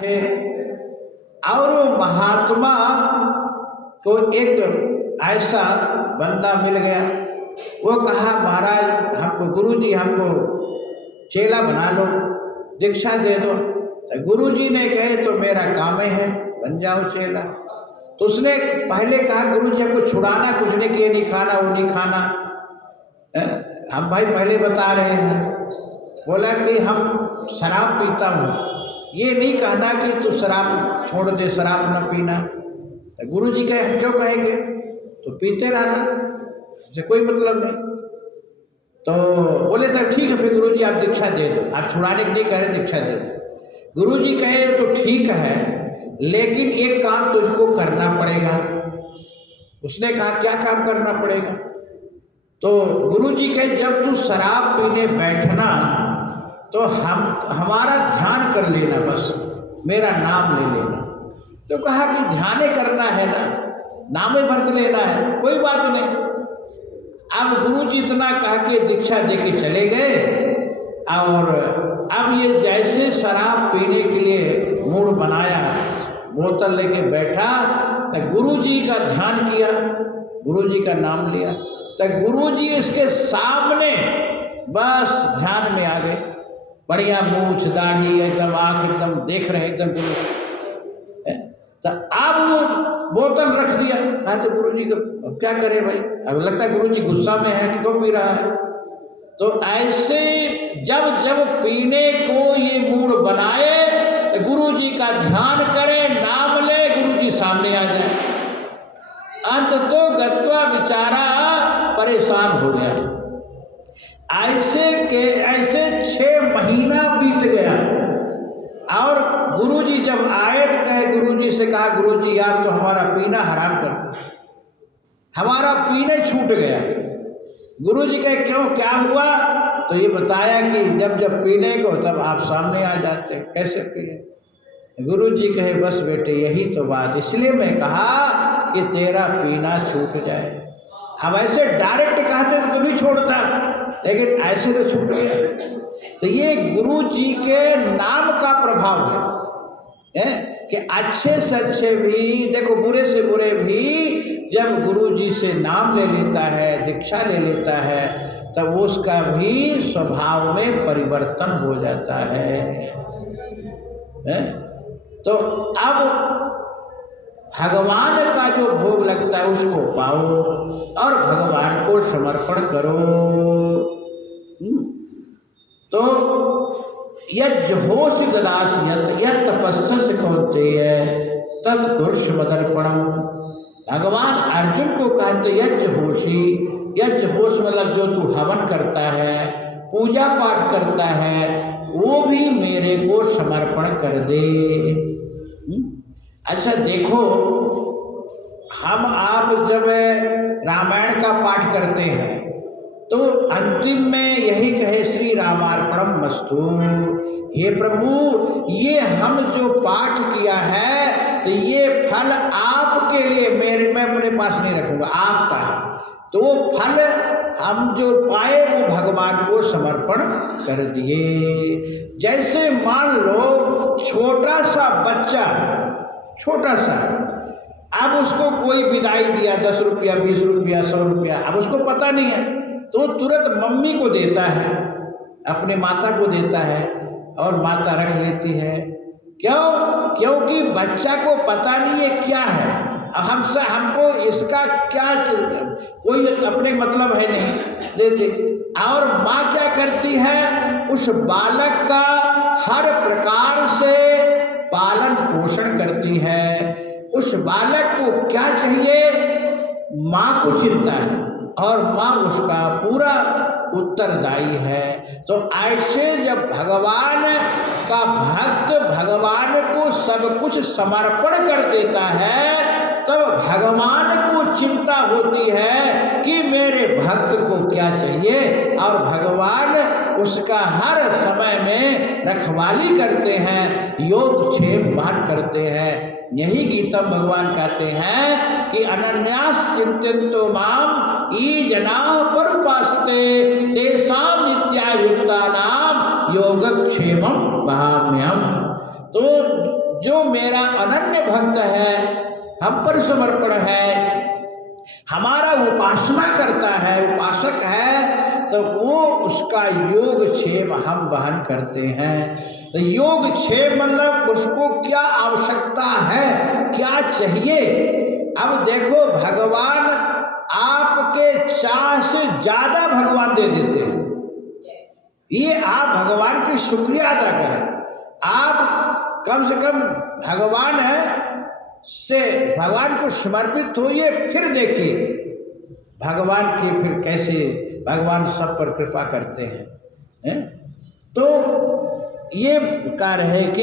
थे और वो महात्मा को एक ऐसा बंदा मिल गया। वो कहा महाराज हमको गुरुजी हमको चेला बना लो, दीक्षा दे दो। तो गुरुजी ने कहे तो मेरा काम है, बन जाओ चेला। तो उसने पहले कहा गुरुजी हमको छुड़ाना कुछ नहीं, कि नहीं खाना वो नहीं खाना, हम भाई पहले बता रहे हैं। बोला कि हम शराब पीता हूँ, ये नहीं कहना कि तू शराब छोड़ दे, शराब न पीना। तो गुरुजी कहे हम क्यों कहेंगे, तो पीते रहना, इससे कोई मतलब नहीं। तो बोले तब ठीक है फिर गुरुजी आप दीक्षा दे दो, आप छुड़ाने के लिए कह रहे दीक्षा दे दो। गुरुजी कहे तो ठीक है, लेकिन एक काम तुझको करना पड़ेगा। उसने कहा क्या काम करना पड़ेगा? तो गुरुजी कहे जब तू शराब पीने बैठना तो हमारा ध्यान कर लेना, बस मेरा नाम ले लेना। तो कहा कि ध्यान करना है ना, नाम ही भर लेना है, कोई बात नहीं। अब गुरुजी इतना कहा कि दीक्षा दे के चले गए। और अब ये जैसे शराब पीने के लिए मूड बनाया, बोतल लेके बैठा, तो गुरुजी का ध्यान किया, गुरुजी का नाम लिया। तो गुरुजी इसके सामने बस ध्यान में आ गए, बढ़िया मूछ दाढ़ी एकदम, आँख एकदम देख रहे एकदम गुरु। तो अब वो बोतल रख दिया। कहा तो गुरुजी को अब क्या करे भाई, अब लगता है गुरुजी गुस्सा में है कि क्यों पी रहा है। तो ऐसे जब जब पीने को ये मूड बनाए तो गुरुजी का ध्यान करे, नाम ले, गुरुजी सामने आ जाए। अंत तो गत्वा बेचारा परेशान हो गया। ऐसे 6 महीना बीत गया। और गुरुजी जब आए तो कहे, गुरुजी से कहा गुरुजी आप तो हमारा पीना हराम कर दो, हमारा पीने छूट गया। गुरुजी कहे क्यों, क्या हुआ? तो ये बताया कि जब जब पीने को तब आप सामने आ जाते, कैसे पिए। गुरुजी कहे बस बेटे यही तो बात, इसलिए मैं कहा कि तेरा पीना छूट जाए। अब ऐसे डायरेक्ट कहते तो नहीं छोड़ता, लेकिन ऐसे तो छूट गया। तो ये गुरु जी के नाम का प्रभाव है कि अच्छे से अच्छे भी, देखो बुरे से बुरे भी जब गुरु जी से नाम ले लेता है, दीक्षा ले लेता है, तब उसका भी स्वभाव में परिवर्तन हो जाता है। तो अब भगवान का जो भोग लगता है उसको पाओ और भगवान को समर्पण करो। तो यज्जहोषि ददास्यत् यत् तपस्यसि कौन्तेय तत्कुरुष्व मदर्पणम्। भगवान अर्जुन को कहते यज्जहोषि, यज्जहोष मतलब जो तू हवन करता है, पूजा पाठ करता है, वो भी मेरे को समर्पण कर दे। अच्छा देखो, हम आप जब रामायण का पाठ करते हैं तो अंतिम में यही कहे श्री रामार्पणम मस्तु, हे प्रभु ये हम जो पाठ किया है तो ये फल आपके लिए, मैं अपने पास नहीं रखूंगा, आपका है। तो वो फल हम जो पाए वो भगवान को समर्पण कर दिए। जैसे मान लो छोटा सा बच्चा, छोटा सा, अब उसको कोई विदाई दिया 10 रुपया 20 रुपया 100 रुपया, अब उसको पता नहीं है तो तुरंत मम्मी को देता है, अपने माता को देता है और माता रख लेती है। क्यों? क्योंकि बच्चा को पता नहीं है क्या है, हमको इसका क्या कोई अपने मतलब है नहीं, देते। और माँ क्या करती है, उस बालक का हर प्रकार से पालन पोषण करती है। उस बालक को क्या चाहिए, माँ को चिंता है और माँ उसका पूरा उत्तरदायी है। तो ऐसे जब भगवान का भक्त भगवान को सब कुछ समर्पण कर देता है तब भगवान को चिंता होती है कि मेरे भक्त को क्या चाहिए, और भगवान उसका हर समय में रखवाली करते हैं, योगक्षेम वहन करते हैं। यही गीता भगवान कहते हैं कि अनन्यास चिंतन्तो माम ये जना परुपासते तेषां नित्यायुक्तानां योगक्षेमं भाव्यम। तो जो मेरा अनन्य भक्त है, हम पर समर्पण है, हमारा उपासना करता है, उपासक है, तो वो उसका योगक्षेम हम वहन करते हैं। तो योगक्षेम मतलब उसको क्या आवश्यकता है, क्या चाहिए। अब देखो भगवान आपके चाह से ज्यादा भगवान दे देते हैं। ये आप भगवान की शुक्रिया अदा करें। आप कम से कम भगवान है से भगवान को समर्पित होइए, फिर देखिए भगवान की फिर कैसे भगवान सब पर कृपा करते हैं, हैं? तो ये कार्य है कि